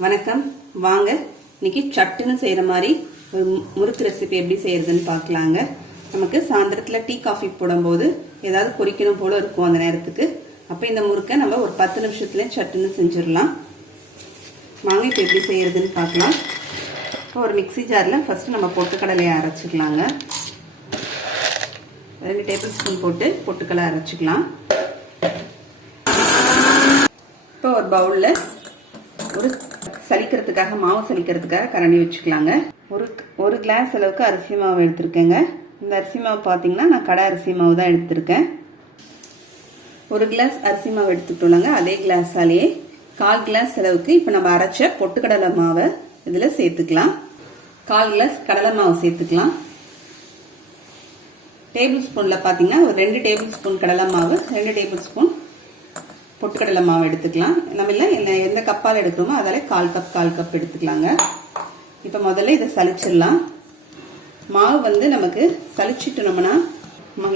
வணக்கம். வாங்க இன்னைக்கு சட்டுன்னு செய்யற மாதிரி ஒரு முறுக்கு ரெசிபி எப்படி செய்யறதுன்னு பார்க்கலாங்க. நமக்கு சாயந்தரத்துல டீ காஃபி போடும்போது ஏதாவது பொரிக்கணும் போல இருக்கும் அந்த நேரத்துக்கு. அப்போ இந்த முறுக்கை நம்ம ஒரு 10 நிமிஷத்துல சட்டுன்னு செஞ்சிடலாம். வாங்க இப்போ எப்படி செய்யறதுன்னு பார்க்கலாம். இப்போ ஒரு மிக்சி ஜாரில் ஃபர்ஸ்ட் நம்ம பொட்டுக்கடலையை அரைச்சிக்கலாங்க. 2 டேபிள் ஸ்பூன் போட்டு பொட்டுக்கடலை அரைச்சிக்கலாம். இப்போ ஒரு பவுலில் ஒரு சலிக்கிறதுக்காக மாவு சலிக்கிறதுக்காக கரண்டி வச்சுக்கலாங்க. ஒரு கிளாஸ் அளவுக்கு அரிசி மாவு எடுத்திருக்கேங்க. இந்த அரிசி மாவு பார்த்தீங்கன்னா நான் கடை அரிசி மாவு தான் எடுத்திருக்கேன். ஒரு கிளாஸ் அரிசி மாவு எடுத்துக்கிட்டோம்லங்க. அதே கிளாஸாலேயே 1/4 கிளாஸ் அளவுக்கு இப்போ நம்ம அரைச்ச பொட்டுக்கடலை மாவை இதில் சேர்த்துக்கலாம். 1/4 கிளாஸ் கடலை மாவு சேர்த்துக்கலாம். டேபிள் ஸ்பூனில் பார்த்தீங்கன்னா ஒரு 2 டேபிள் ஸ்பூன் கடலை மாவு, 2 டேபிள் ஸ்பூன் பொட்டுக்கடலை மாவு எடுத்துக்கலாம். நம்ம இல்லை எந்த கப்பால் எடுக்கிறோமோ அதால 1/4 கப் எடுத்துக்கலாங்க. இப்போ முதல்ல இதை சலிச்சிடலாம். மாவு வந்து நமக்கு சலிச்சிட்டோம்னா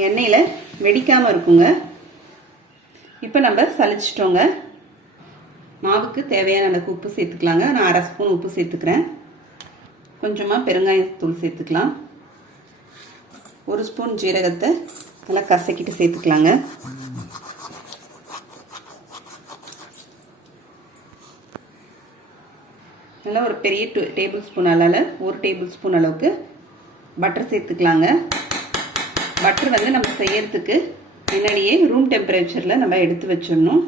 எண்ணெயில் வெடிக்காமல் இருக்குங்க. இப்போ நம்ம சலிச்சிட்டோங்க. மாவுக்கு தேவையான அளவுக்கு உப்பு சேர்த்துக்கலாங்க. நான் 1/2 ஸ்பூன் உப்பு சேர்த்துக்கிறேன். கொஞ்சமாக பெருங்காயத்தூள் சேர்த்துக்கலாம். 1 ஸ்பூன் ஜீரகத்தை நல்லா கசக்கிட்டு சேர்த்துக்கலாங்க. நல்லா ஒரு பெரிய டேபிள் ஸ்பூன் அளவில் 1 டேபிள் ஸ்பூன் அளவுக்கு பட்டர் சேர்த்துக்கலாங்க. பட்டர் வந்து நம்ம செய்யறதுக்கு முன்னாடியே ரூம் டெம்பரேச்சரில் நம்ம எடுத்து வச்சிடணும்.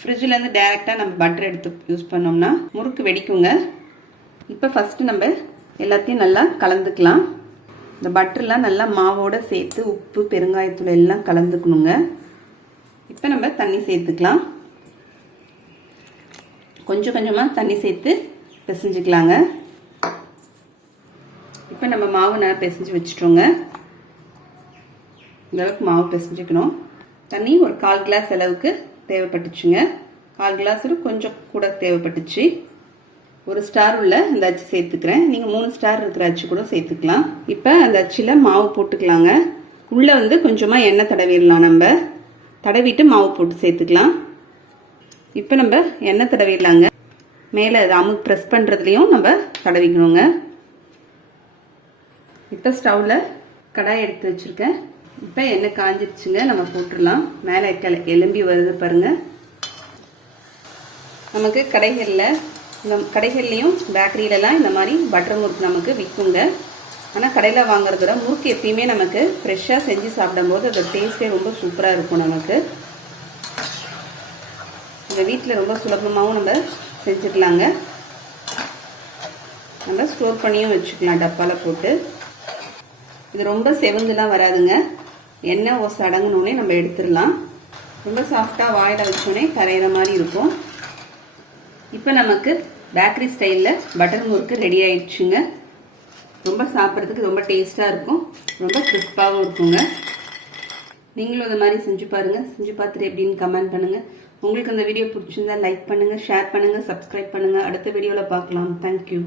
ஃப்ரிட்ஜிலேருந்து டைரெக்டாக நம்ம பட்டர் எடுத்து யூஸ் பண்ணோம்னா முறுக்கு வெடிக்குங்க. இப்போ ஃபஸ்ட்டு நம்ம எல்லாத்தையும் நல்லா கலந்துக்கலாம். இந்த பட்டர்லாம் நல்லா மாவோடு சேர்த்து உப்பு பெருங்காயத்தூள் எல்லாம் கலந்துக்கணுங்க. இப்போ நம்ம தண்ணி சேர்த்துக்கலாம். கொஞ்சம் கொஞ்சமாக தண்ணி சேர்த்து பிசைஞ்சிக்கலாங்க. இப்போ நம்ம மாவு நல்லா பிசைஞ்சு வச்சுட்டோங்க. இந்த அளவுக்கு மாவு பிசைஞ்சுக்கணும். தண்ணி ஒரு 1/4 கிளாஸ் அளவுக்கு தேவைப்பட்டுச்சுங்க. 1/4 கிளாஸ் கொஞ்சம் கூட தேவைப்பட்டுச்சு. 1 ஸ்டார் உள்ள இந்த அச்சு சேர்த்துக்கிறேன். நீங்கள் 3 ஸ்டார் இருக்கிற அச்சு கூட சேர்த்துக்கலாம். இப்போ அந்த அச்சில் மாவு போட்டுக்கலாங்க. உள்ளே வந்து கொஞ்சமாக எண்ணெய் தடவிடலாம். நம்ம தடவிட்டு மாவு போட்டு சேர்த்துக்கலாம். இப்போ நம்ம எண்ணெய் தடவிடலாங்க. மேலே அமுக்கு ப்ரெஸ் பண்ணுறதுலையும் நம்ம தடவிக்கணுங்க. இப்போ ஸ்டவ்வில் கடாய் எடுத்து வச்சுருக்கேன். இப்போ எண்ணெய் காஞ்சிருச்சுங்க. நம்ம போட்டுடலாம். மேலே எலும்பி வருது பாருங்கள். நமக்கு கடைகள்லையும் பேக்கரியிலலாம் இந்த மாதிரி பட்டர் முறுக்கு நமக்கு விற்குங்க. ஆனால் கடையில் வாங்குறத முறுக்கு எப்பயுமே நமக்கு ஃப்ரெஷ்ஷாக செஞ்சு சாப்பிடும்போது அதோட டேஸ்ட்டே ரொம்ப சூப்பராக இருக்கும். நமக்கு இந்த வீட்டில் ரொம்ப சுலபமாகவும் நம்ம செஞ்சுக்கலாங்க. நம்ம ஸ்டோர் பண்ணியும் வச்சுக்கலாம் டப்பாவில் போட்டு. இது ரொம்ப செவந்துலாம் வராதுங்க. எண்ணெய் ஓசை அடங்கினோடனே நம்ம எடுத்துடலாம். ரொம்ப சாஃப்டாக வாயில் வச்சோடனே கரையிற மாதிரி இருக்கும். இப்போ நமக்கு பேக்கரி ஸ்டைலில் பட்டர் முறுக்கு ரெடி ஆயிடுச்சுங்க. ரொம்ப சாப்பிட்றதுக்கு ரொம்ப டேஸ்ட்டாக இருக்கும். ரொம்ப கிறிஸ்பாகவும் இருக்குங்க. நீங்களும் இது மாதிரி செஞ்சு பாருங்கள். செஞ்சு பார்த்துட்டு எப்படின்னு கமெண்ட் பண்ணுங்கள். உங்களுக்கு அந்த வீடியோ பிடிச்சிருந்தா லைக் பண்ணுங்கள், ஷேர் பண்ணுங்கள், சப்ஸ்கிரைப் பண்ணுங்கள். அடுத்த வீடியோவில் பார்க்கலாம். தேங்க்யூ.